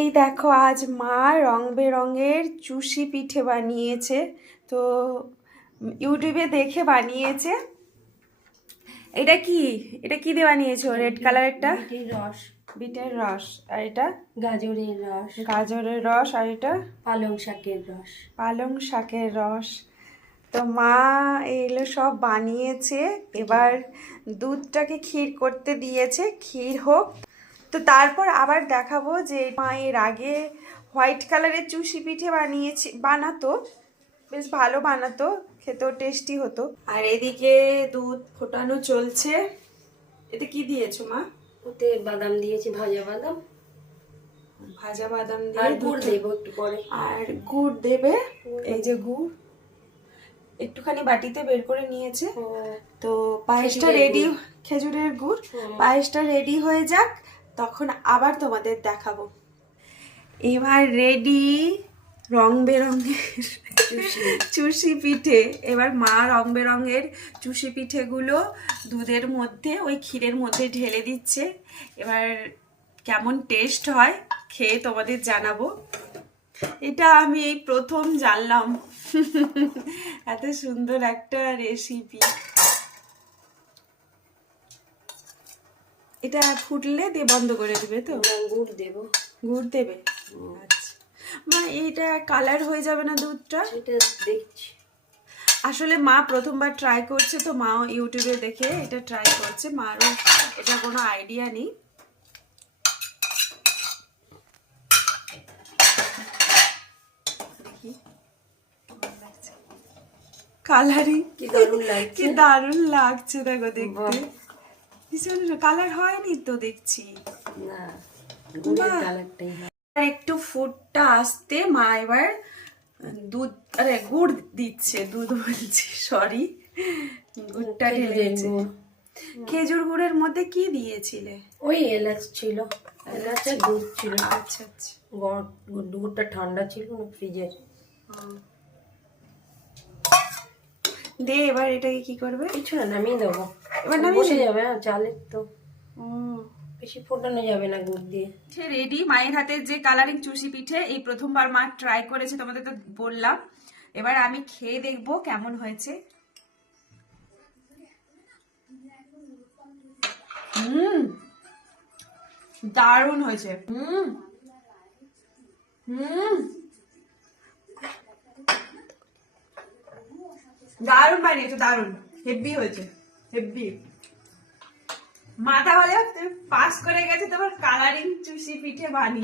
এই দেখো আজ মা রং বেরঙের চুষি পিঠে বানিয়েছে। তো ইউটিউবে দেখে বানিয়েছে। এটা কি এটা কি দিয়ে বানিয়েছো? রেড কালার একটা বিটের রস, বিটের রস, আর এটা গাজরের রস, গাজরের রস, আর এটা পালং শাকের রস। পালং শাকের রস। তো মা এগুলো সব বানিয়েছে। এবার দুধটাকে ক্ষীর করতে দিয়েছে, ক্ষীর হোক। তো তারপর আবার দেখাবো যে মা এর আগে হোয়াইট কালারের চুষি পিঠে বানাতো, বেশ ভালো বানাতো, খেতেও টেস্টি হতো। আর এদিকে দুধ ফোটানো চলছে। এতে কি দিয়েছো মা? ওতে বাদাম দিয়েছি, ভাজা বাদাম, ভাজা বাদাম আর দিয়ে গুড় দেবো একটু পরে। আর গুড় দেবে। এই যে গুড় একটুখানি বাটিতে বের করে নিয়েছে। তো পায়েসটা রেডি, খেজুরের গুড়। পায়েসটা রেডি হয়ে যাক, তখন আবার তোমাদের দেখাবো। এবার রেডি রং বেরঙের চুষি পিঠে। এবার মা রং বেরঙের চুষি পিঠেগুলো দুধের মধ্যে, ওই ক্ষীরের মধ্যে ঢেলে দিচ্ছে। এবার কেমন টেস্ট হয় খেয়ে তোমাদের জানাবো। এটা আমি এই প্রথম জানলাম, এত সুন্দর একটা রেসিপি। এটা ফুটলে দিয়ে বন্ধ করে দিবে তো? গুড় দেবো। গুড় দেবে? আচ্ছা, মা এইটা কালার হয়ে যাবে না দুধটা? সেটা দেখছি। আসলে মা প্রথমবার ট্রাই করছে, তো মাও ইউটিউবে দেখে এটা ট্রাই করছে। মারও এটা কোনো আইডিয়া নেই। কালারই কি দারুণ লাগছে, কি দারুণ লাগছে, দেখো দেখতে। ভীষণ কালার হয়নি তো দেখছি না, গুড়ের কালারটাই হয়। একটু ফুটটা আসতে মা এবার দুধ, আরে গুড় দিচ্ছে, দুধ বলছি, সরি, গুড়টা ঢেলে দিচ্ছে। খেজুর গুড়ের মধ্যে কি দিয়েছিলে? ওই এলাচ ছিল, এলাচ আর দুধ ছিল। আচ্ছা আচ্ছা, দুধটা ঠান্ডা ছিল না ফ্রিজের। দে এবার এটাকে কি করবে? কিছু না, নামিয়ে দেবো। এবার বসে যাবে, চালের তো বেশি ফোটানো যাবে না গুড় দিয়ে। রেডি মায়ের হাতের যে কালারিং চুষি পিঠে, এই প্রথমবার মা ট্রাই করেছে, তোমাদের তো বললাম। এবার আমি খেয়ে দেখবো কেমন হয়েছে। দারুণ হয়েছে। দারুণ বানিয়েছো, দারুণ, হেভি হয়েছে, হেভি। মা তাহলে পাস করে গেছে তোমার কালারিং চুষি পিঠে বানিয়ে।